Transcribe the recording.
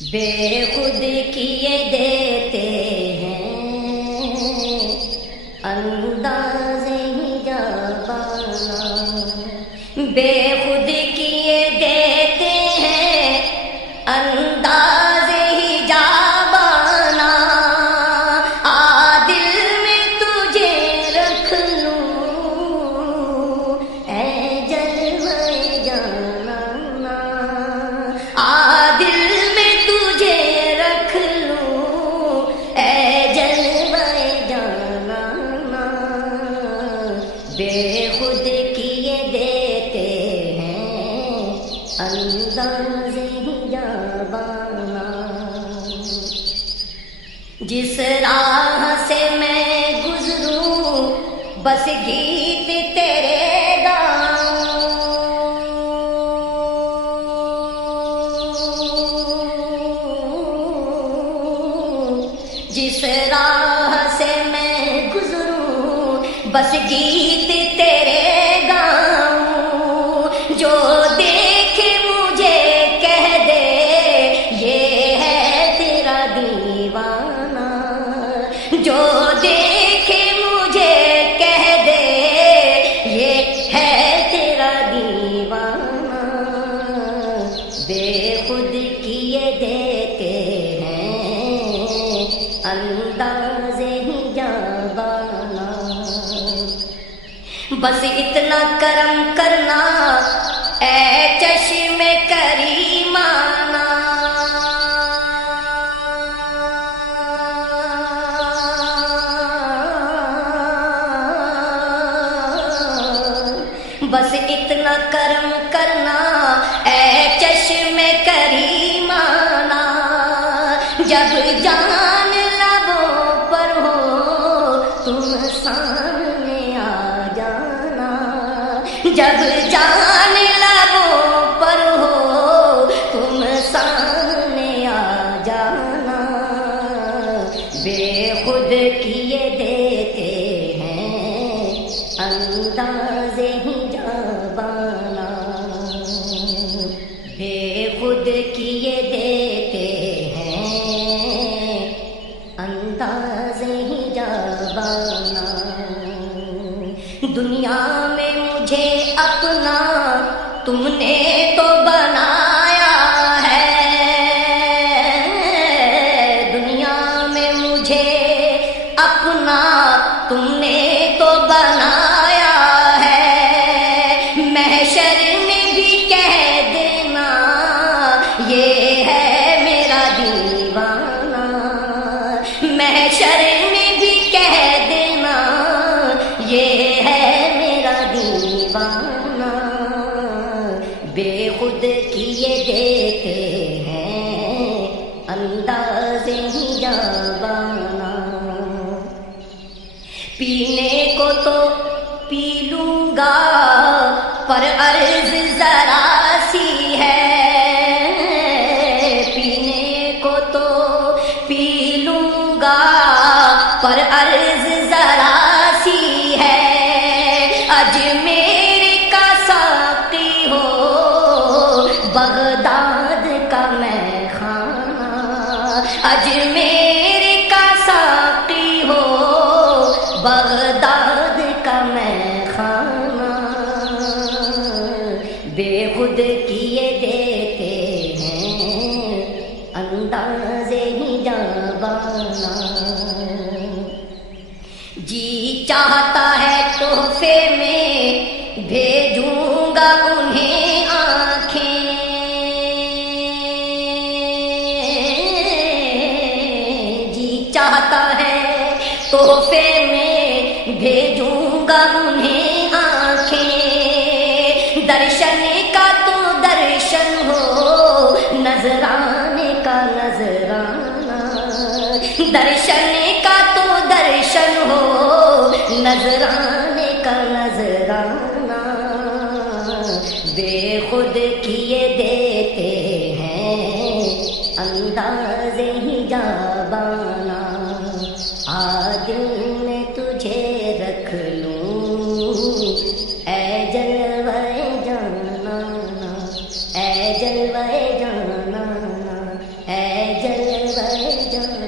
بے خود کیے دیتے ہیں انداز ہی جابانا، بے خود کیے دیتے ہیں انداز ہی جابانا، دل میں تجھے رکھ لوں اے جلوہ جانانا، دل میں تجھے رکھ لوں اے جلوہ جانانا، بے خود کیے دیتے ہیں انداز ہی جابانا، جس راہ سے میں گزروں بس گیت تیرے گاؤں، جس راہ سے میں گزروں بس گیت تیرے گاؤں، جو دیکھے مجھے کہہ دے یہ ہے تیرا دیوانہ، جو دیکھے مجھے کہہ دے یہ ہے تیرا دیوانہ، بے خود کیے دیتے ہیں انداز ہی جابانا، بس اتنا کرم کرنا اے چشم کریمانہ، بس اتنا کرم کرنا اے چشم کریمانہ، جب جان لبوں پر ہو تم سامنے آ جانا، جب جان لبوں پر ہو تم سامنے آ جانا، بے خود کیے دیتے ہیں انداز ہی جابانا، بے خود کیے دیتے ہیں انداز ہی جابانا، دنیا میں مجھے اپنا تم نے تو بنایا ہے، دنیا میں مجھے اپنا تم نے تو بنایا ہے، محشر میں بھی کہہ دینا یہ ہے میرا دیوانہ، محشر میں بھی کہہ دینا یہ ہے میرا دیوانہ، بے خود کیے دیتے ہیں انداز ہی جابانا، پینے کو تو پی لوں گا پر عرض ذرا سی ہے، پینے کو تو پی لوں گا پر عرض ذرا سی ہے، اجمیر کا ساقی ہو بغداد کا میں خانہ، اجمیر کا ساقی ہو بغداد کا میں خانہ، بے خود کیے دیتے ہیں انداز ہی جابانا، جی چاہتا ہے تحفے میں بھیجوں گا انہیں آنکھیں، جی چاہتا ہے تحفے میں بھیجوں گا انہیں آنکھیں، درشن کا تو درشن ہو نذرانے کا نذرانہ، درشن کا تو درشن ہو نذرانے کا نذرانہ، بے خود کیے دیتے ہیں انداز ہی جابانا، دل میں تجھے رکھ لوں اے جلوہ جانانا، اے جلوہ جانانا، ہے جلوہ جان